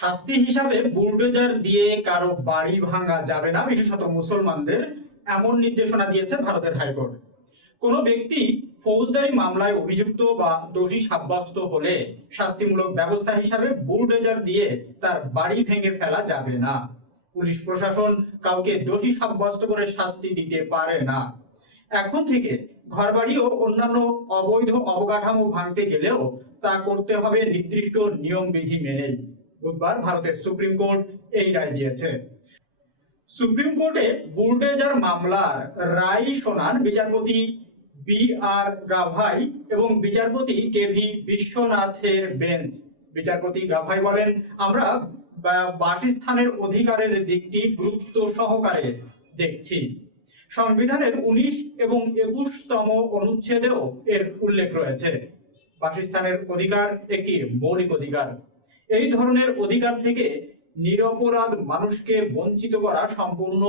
শাস্তি হিসাবে বুলডোজার দিয়ে কারও বাড়ি ভাঙা যাবে না, বিশেষত মুসলমানদের, এমন নির্দেশনা দিয়েছে ভারতের হাইকোর্ট। কোনো ব্যক্তি ফৌজদারি মামলায় অভিযুক্ত বা দোষী সাব্যস্ত হলে শাস্তিমূলক ব্যবস্থা হিসাবে বুলডোজার দিয়ে তার বাড়ি ভেঙে ফেলা যাবে না। পুলিশ প্রশাসন কাউকে দোষী সাব্যস্ত করে শাস্তি দিতে পারে না। এখন থেকে ঘরবাড়ি ও অন্যান্য অবৈধ অবকাঠামো ভাঙতে গেলেও তা করতে হবে নির্দিষ্ট নিয়ম বিধি মেনেই। বুধবার ভারতের সুপ্রিম কোর্ট এই রায় দিয়েছে। সুপ্রিম কোর্টে বুলডেজার মামলার রায় শোনান বিচারপতি বি আর গাভাই এবং বিচারপতি কে ভি বিশ্বনাথের বেঞ্চ। বিচারপতি গাভাই বলেন, আমরা বাসস্থানের অধিকারের দিকটি গুরুত্ব সহকারে দেখছি। সংবিধানের উনিশ এবং একুশতম অনুচ্ছেদেও এর উল্লেখ রয়েছে। বাসস্থানের অধিকার একটি মৌলিক অধিকার। এই ধরনের অধিকার থেকে নিরপরাধ মানুষকে বঞ্চিত করা সম্পূর্ণ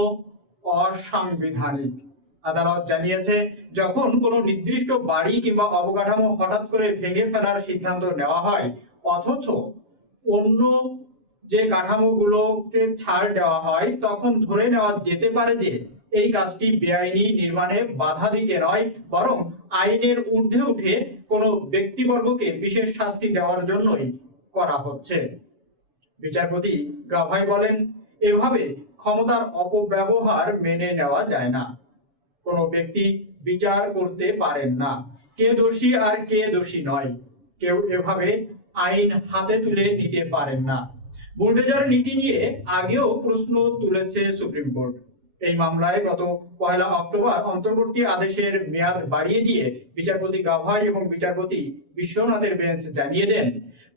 অসাংবিধানিক। আদালত জানিয়েছে, যখন কোনো নির্দিষ্ট বাড়ি কিংবা অবকাঠামো হঠাৎ করে ভেঙে ফেলার সিদ্ধান্ত নেওয়া হয়, অথচ অন্য যে কাঠামোগুলোকে ছাড় দেওয়া হয়, তখন ধরে নেওয়া যেতে পারে যে এই কাজটি বেআইনি নির্মাণে বাধা দিতে নয়, বরং আইনের ঊর্ধ্বে উঠে কোনো ব্যক্তিবর্গকে বিশেষ শাস্তি দেওয়ার জন্যই করা হচ্ছে। বিচারপতি গাভাই বলেন, এভাবে ক্ষমতার অপব্যবহার মেনে নেওয়া যায় না। কোনো ব্যক্তি বিচার করতে পারেন না। কে দোষী আর কে দোষী নয়। কেউ এভাবে আইন হাতে তুলে নিতে পারেন না। বুলডোজার নীতি নিয়ে আগেও প্রশ্ন তুলেছে সুপ্রিম কোর্ট। এই মামলায় গত পয়লা অক্টোবর অন্তর্বর্তী আদেশের মেয়াদ বাড়িয়ে দিয়ে বিচারপতি গাভাই এবং বিচারপতি বিশ্বনাথের বেঞ্চ জানিয়ে দেন।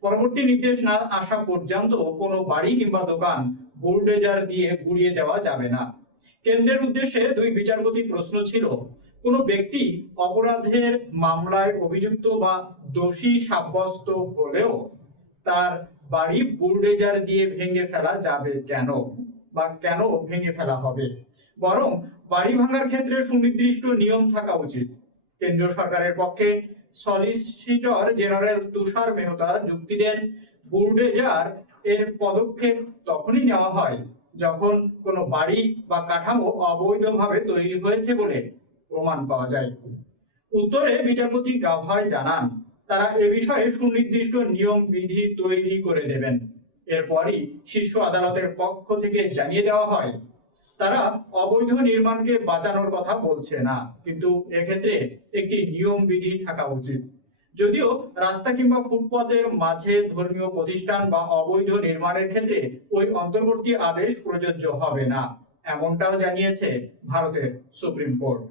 পরবর্তী নির্দেশ না আসা পর্যন্ত কোনো বাড়ি কিংবা দোকান বুলডোজার দিয়ে গুড়িয়ে দেওয়া যাবে না। কেন্দ্রের উদ্দেশ্যে দুই বিচারপতি প্রশ্ন ছিল, কোনো ব্যক্তি অপরাধের মামলায় অভিযুক্ত বা দোষী সাব্যস্ত হলেও তার বাড়ি বুলডোজার দিয়ে ভেঙে ফেলা যাবে কেন বা কেন ভেঙে ফেলা হবে? বরং বাড়ি ভাঙার ক্ষেত্রে সুনির্দিষ্ট নিয়ম থাকা উচিত। কেন্দ্রীয় সরকারের পক্ষে সলিসিটর জেনারেল তুষার মেহতা যুক্তি দেন বুলডোজার এর পদক্ষেপ তখনই নেওয়া হয় যখন কোনো বাড়ি বা কাঠামো অবৈধভাবে তৈরি হয়েছে বলে প্রমাণ পাওয়া যায়। উত্তরে বিচারপতি গাভাই জানান, তারা এ বিষয়ে সুনির্দিষ্ট নিয়ম বিধি তৈরি করে দেবেন। এরপরই শীর্ষ আদালতের পক্ষ থেকে জানিয়ে দেওয়া হয় তারা অবৈধ নির্মাণকে বাঁচানোর কথা বলছে না। কিন্তু এক্ষেত্রে একটি নিয়ম বিধি থাকা উচিত। যদিও রাস্তা কিংবা ফুটপাতের মাঝে ধর্মীয় প্রতিষ্ঠান বা অবৈধ নির্মাণের ক্ষেত্রে ওই অন্তর্বর্তী আদেশ প্রযোজ্য হবে না, এমনটাও জানিয়েছে ভারতের সুপ্রিম কোর্ট।